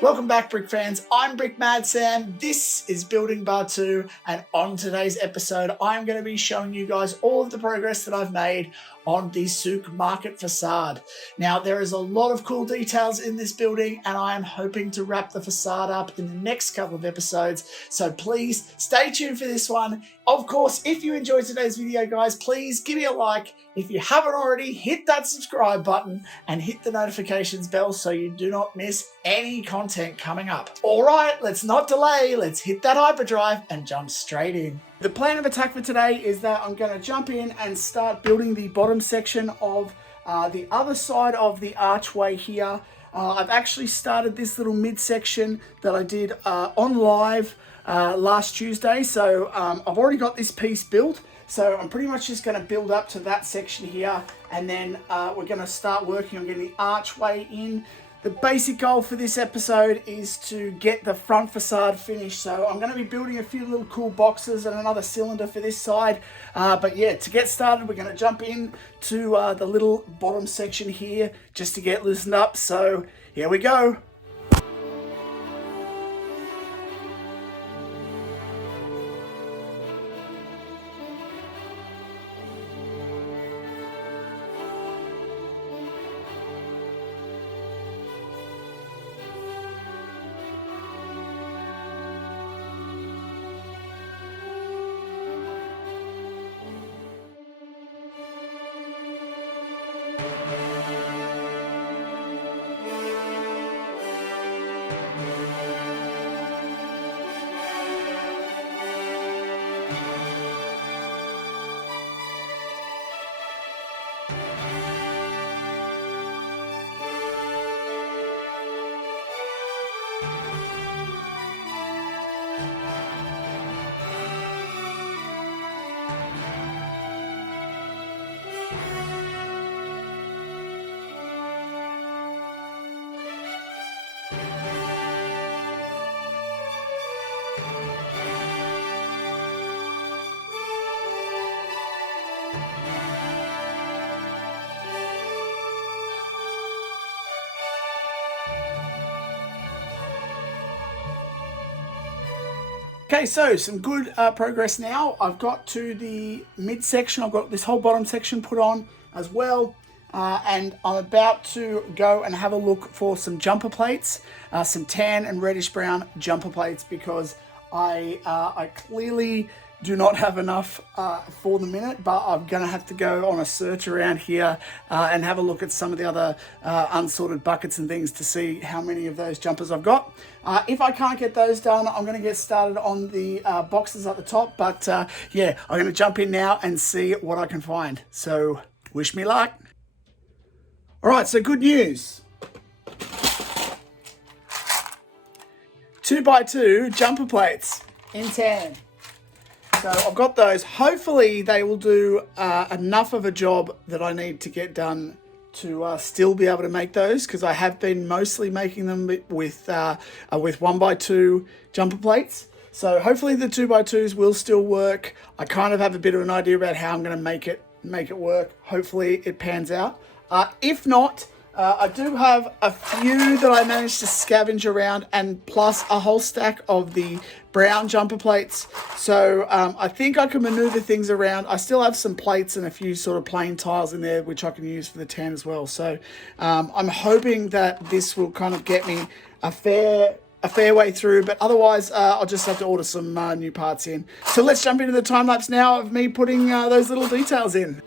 Welcome back, Brick fans. I'm Brickmad Sam. This is Building Batuu, and on today's episode, I'm going to be showing you guys all of the progress that I've made on the Souk market facade. Now, there is a lot of cool details in this building, and I am hoping to wrap the facade up in the next couple of episodes, so please stay tuned for this one. Of course, if you enjoyed today's video, guys, please give me a like. If you haven't already, hit that subscribe button and hit the notifications bell so you do not miss any content coming up. All right, let's not delay. Let's hit that hyperdrive and jump straight in. The plan of attack for today is that I'm going to jump in and start building the bottom section of the other side of the archway here. I've actually started this little midsection that I did on live last Tuesday, so I've already got this piece built. So I'm pretty much just going to build up to that section here, and then we're going to start working on getting the archway in. The basic goal for this episode is to get the front facade finished. So I'm going to be building a few little cool boxes and another cylinder for this side. But yeah, to get started, we're going to jump in to the little bottom section here just to get loosened up. So here we go. Okay, so some good progress now. I've got to the midsection. I've got this whole bottom section put on as well. And I'm about to go and have a look for some jumper plates, some tan and reddish brown jumper plates, because I clearly do not have enough for the minute, but I'm going to have to go on a search around here and have a look at some of the other unsorted buckets and things to see how many of those jumpers I've got. If I can't get those done, I'm going to get started on the boxes at the top, but yeah, I'm going to jump in now and see what I can find. So wish me luck. All right, so good news. 2x2 jumper plates in tan. So I've got those. Hopefully they will do enough of a job that I need to get done to still be able to make those, because I have been mostly making them with 1x2 jumper plates. So hopefully the 2x2s will still work. I kind of have a bit of an idea about how I'm going to make it work. Hopefully it pans out. If not, I do have a few that I managed to scavenge around, and plus a whole stack of the brown jumper plates. So I think I can maneuver things around. I still have some plates and a few sort of plain tiles in there, which I can use for the tan as well. So I'm hoping that this will kind of get me a fair way through, but otherwise I'll just have to order some new parts in. So let's jump into the time lapse now of me putting those little details in.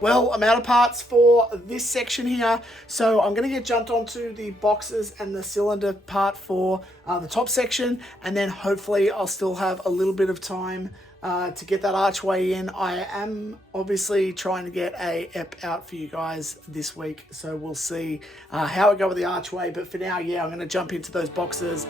Well, I'm out of parts for this section here, so I'm going to get jumped onto the boxes and the cylinder part for the top section, and then hopefully I'll still have a little bit of time to get that archway in. I am obviously trying to get a ep out for you guys this week, so we'll see how I go with the archway, but for now, yeah, I'm going to jump into those boxes.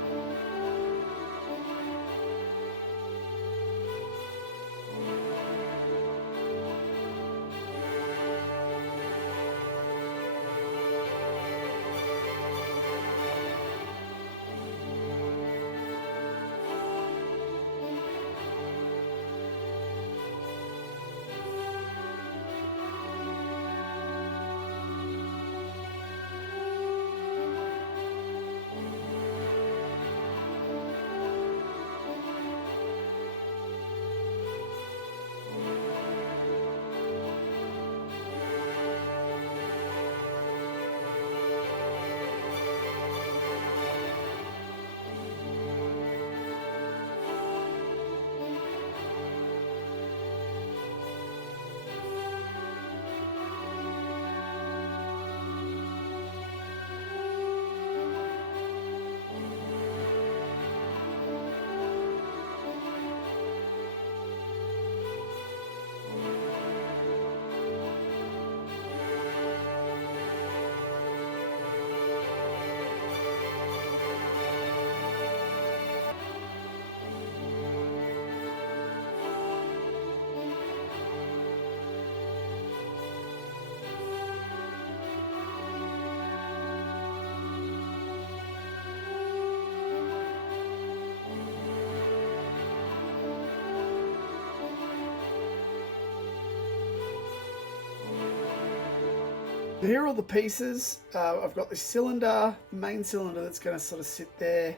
Here are all the pieces. I've got the cylinder, main cylinder that's going to sort of sit there.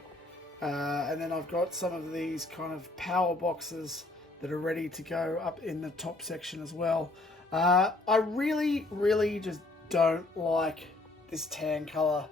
And then I've got some of these kind of power boxes that are ready to go up in the top section as well. I really just don't like this tan color.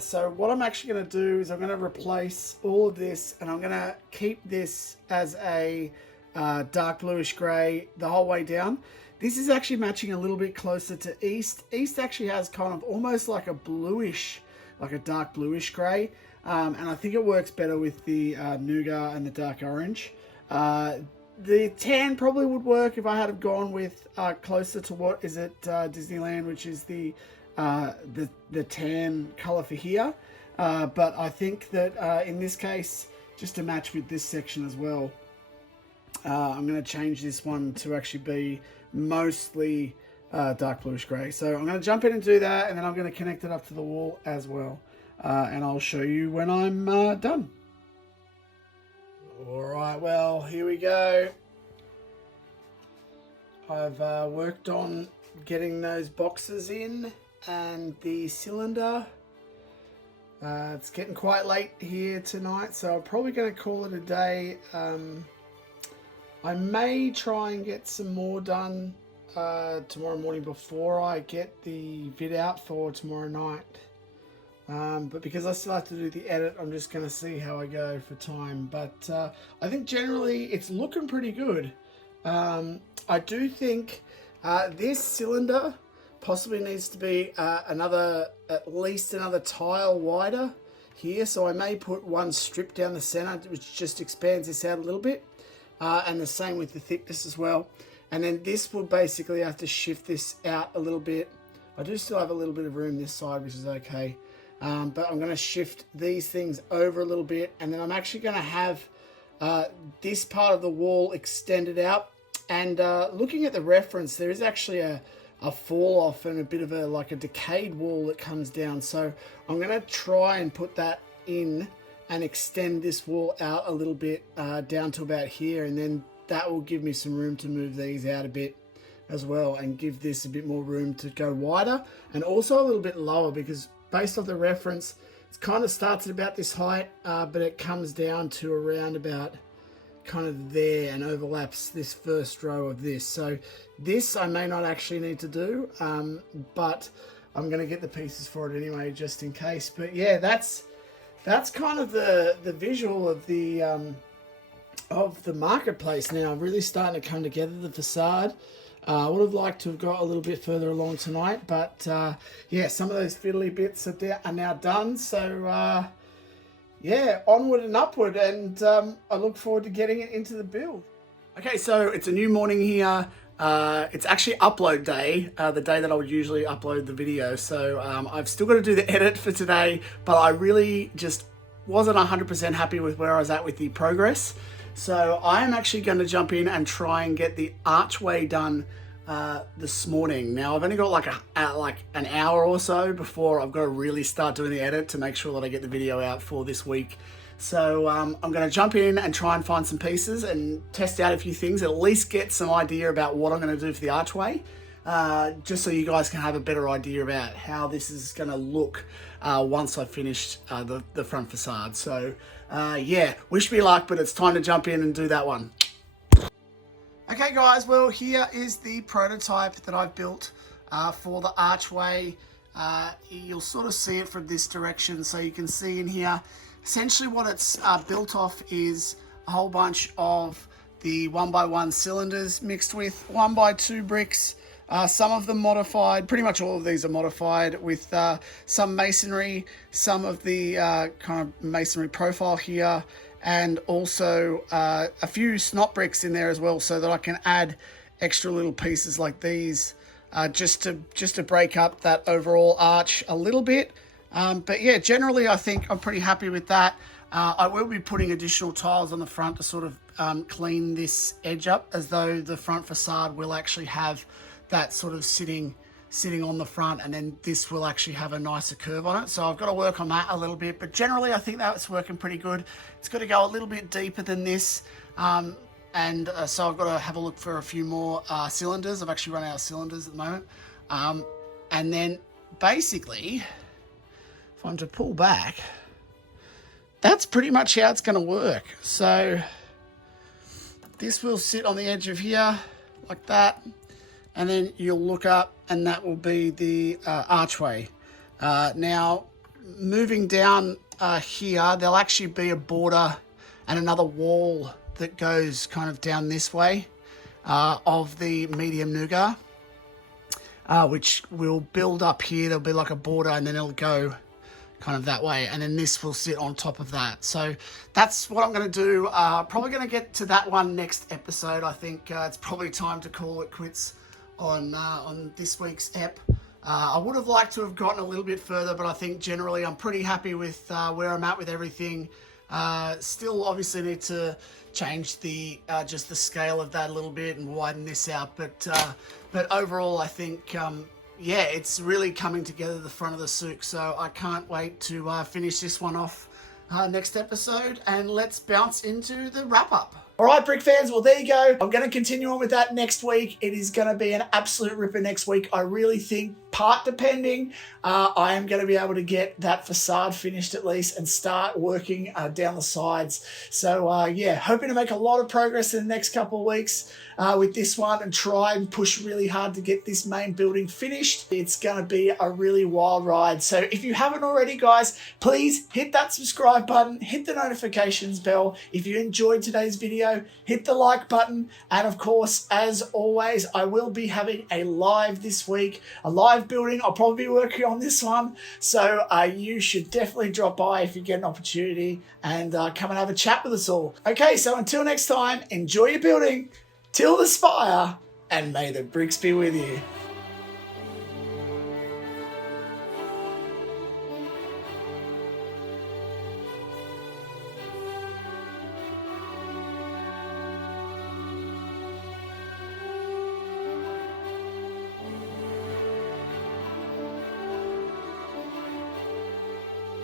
So what I'm actually going to do is I'm going to replace all of this, and I'm going to keep this as a dark bluish gray the whole way down. This is actually matching a little bit closer to East. East actually has kind of almost like a bluish, like a dark bluish gray. And I think it works better with the nougat and the dark orange. The tan probably would work if I had gone with closer to what is at Disneyland, which is the tan color for here. But I think that in this case, just to match with this section as well, I'm going to change this one to actually be mostly dark bluish grey. So I'm going to jump in and do that, and then I'm going to connect it up to the wall as well. And I'll show you when I'm done. Alright, well, here we go. I've worked on getting those boxes in and the cylinder. It's getting quite late here tonight, so I'm probably going to call it a day. I may try and get some more done tomorrow morning before I get the vid out for tomorrow night. But because I still have to do the edit, I'm just going to see how I go for time. But I think generally it's looking pretty good. I do think this cylinder possibly needs to be at least another tile wider here. So I may put one strip down the center, which just expands this out a little bit. And the same with the thickness as well. And then this will basically have to shift this out a little bit. I do still have a little bit of room this side, which is okay. But I'm going to shift these things over a little bit. And then I'm actually going to have this part of the wall extended out. And looking at the reference, there is actually a fall off and a bit of a decayed wall that comes down. So I'm going to try and put that in and extend this wall out a little bit down to about here, and then that will give me some room to move these out a bit as well and give this a bit more room to go wider and also a little bit lower, because based off the reference it kind of starts at about this height, but it comes down to around about kind of there and overlaps this first row of this. So this I may not actually need to do, but I'm going to get the pieces for it anyway just in case. But yeah, that's kind of the visual of the marketplace now, really starting to come together. The facade, I would have liked to have got a little bit further along tonight, but yeah, some of those fiddly bits are now done. So yeah, onward and upward, and I look forward to getting it into the build. Okay, so it's a new morning here. It's actually upload day, the day that I would usually upload the video. So I've still got to do the edit for today, but I really just wasn't 100% happy with where I was at with the progress. So I'm actually going to jump in and try and get the archway done this morning. Now I've only got like an hour or so before I've got to really start doing the edit to make sure that I get the video out for this week. So I'm going to jump in and try and find some pieces and test out a few things, at least get some idea about what I'm going to do for the archway, just so you guys can have a better idea about how this is going to look once I've finished the front facade. So yeah, wish me luck, but it's time to jump in and do that one. Okay guys, well here is the prototype that I've built for the archway. You'll sort of see it from this direction, so you can see in here essentially what it's built off is a whole bunch of the 1x1 cylinders mixed with 1x2 bricks. Some of them modified, pretty much all of these are modified with some masonry, some of the kind of masonry profile here, and also a few snot bricks in there as well, so that I can add extra little pieces like these just to break up that overall arch a little bit. But yeah, generally I think I'm pretty happy with that. I will be putting additional tiles on the front to sort of clean this edge up, as though the front facade will actually have that sort of sitting on the front, and then this will actually have a nicer curve on it. So I've got to work on that a little bit, but generally I think that's working pretty good. It's got to go a little bit deeper than this. So I've got to have a look for a few more cylinders. I've actually run out of cylinders at the moment. And then basically, if I'm to pull back, that's pretty much how it's going to work. So this will sit on the edge of here like that, and then you'll look up and that will be the archway. Now moving down here, there'll actually be a border and another wall that goes kind of down this way of the medium nougat, which will build up here. There'll be like a border, and then it'll go kind of that way, and then this will sit on top of that. So that's what I'm going to do. Probably going to get to that one next episode. I think it's probably time to call it quits on this week's ep. I would have liked to have gotten a little bit further, but I think generally I'm pretty happy with where I'm at with everything. Still obviously need to change the just the scale of that a little bit and widen this out, but overall I think yeah, it's really coming together, the front of the Souk. So I can't wait to finish this one off next episode, and let's bounce into the wrap up. All right, Brick fans, well, there you go. I'm going to continue on with that next week. It is going to be an absolute ripper next week. I really think, part depending, I am going to be able to get that facade finished at least and start working down the sides. So yeah, hoping to make a lot of progress in the next couple of weeks with this one, and try and push really hard to get this main building finished. It's going to be a really wild ride. So if you haven't already, guys, please hit that subscribe button, hit the notifications bell. If you enjoyed today's video, hit the like button, and of course, as always, I will be having a live this week, a live building. I'll probably be working on this one, so you should definitely drop by if you get an opportunity, and come and have a chat with us all. Okay, so until next time, enjoy your building, till the spire, and may the bricks be with you.